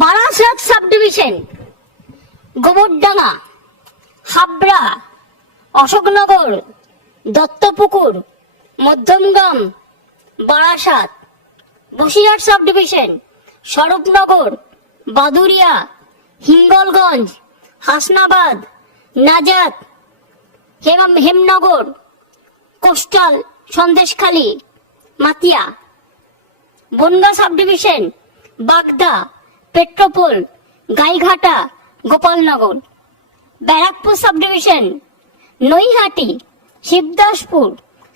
Barasat subdivision, Gobardanga, Habra, Ashoknagar, Duttapukur, Madhyamgram, Barasat. Basirhat subdivision, Swarupnagar, Baduria, Hingalganj, Hasnabad, Nazat, Hemnagar, coastal, Sandeshkhali, Matia. Bongaon subdivision, Bagda, Petrapole, Gaighata, Gopalnagar. Barrackpore subdivision, Naihati, Shibdaspur,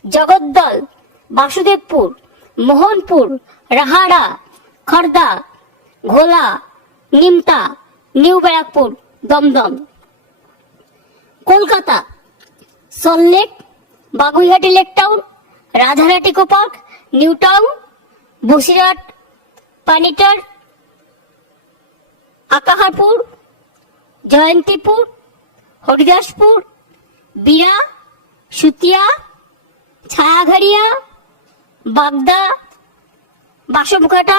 Jagaddal, Basudebpur, Mohanpur, Rahara, Khardah, Ghola, Nimta, New Barrackpore, Dumdum. Kolkata, Salt Lake, Baguiati Lake Town, Radharhat Eco Park, New Town, Basirhat, Panitar, Akaharpur, Jayantipur, Haridaspur, Bira, Sutia, ছায়াঘাড়িয়া, বাগদা, বাসবঘাটা,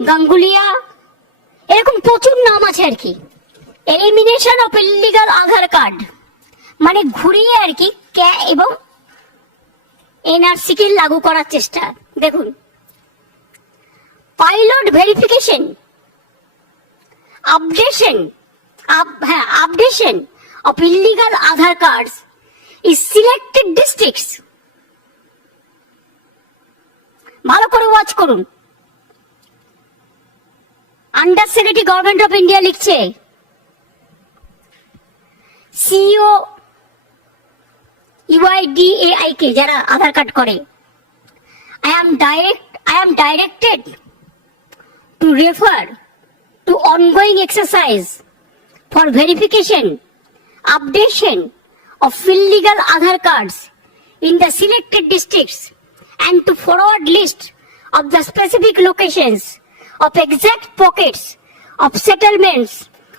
গাঙ্গুলিয়া, এরকম প্রচুর নাম আছে আর কি। Elimination of illegal Aadhaar card মানে ঘুরিয়ে আর কি এবং এনআরসি কে লাগু করার চেষ্টা। দেখুন, pilot verification, updation of illegal Aadhaar cards is selected districts. ভালো করে ওয়াচ করুন। Under secretary government of India লিখছে, সিইও UIDAI কে যারা আধার কার্ড করে, I am directed to refer to ongoing exercise for verification, updation of illegal Aadhaar cards in the selected districts and to forward list of the specific locations of exact pockets of settlements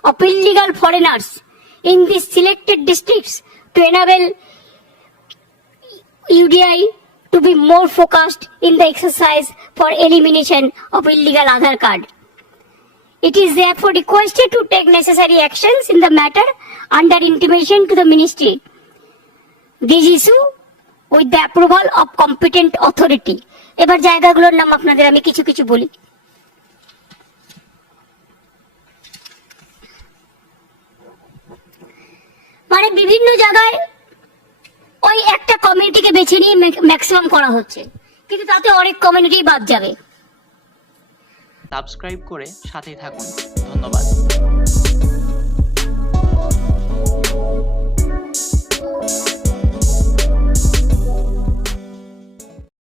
of illegal foreigners in these selected districts to enable UDI to be more focused in the exercise for elimination of illegal Aadhaar card. It is therefore requested to take necessary actions in the matter under intimation to the ministry. This issue with the approval of competent authority. এবার জায়গাগুলোর নাম আপনাদের আমি কিছু কিছু বলি। মানে বিভিন্ন জায়গায় ওই একটা কমিউনিটিকে বেছে নিয়ে ম্যাক্সিমাম করা হচ্ছে, কিন্তু তাতে অনেক কমিউনিটি বাদ যাবে। সাবস্ক্রাইব করে সাথেই থাকুন। ধন্যবাদ।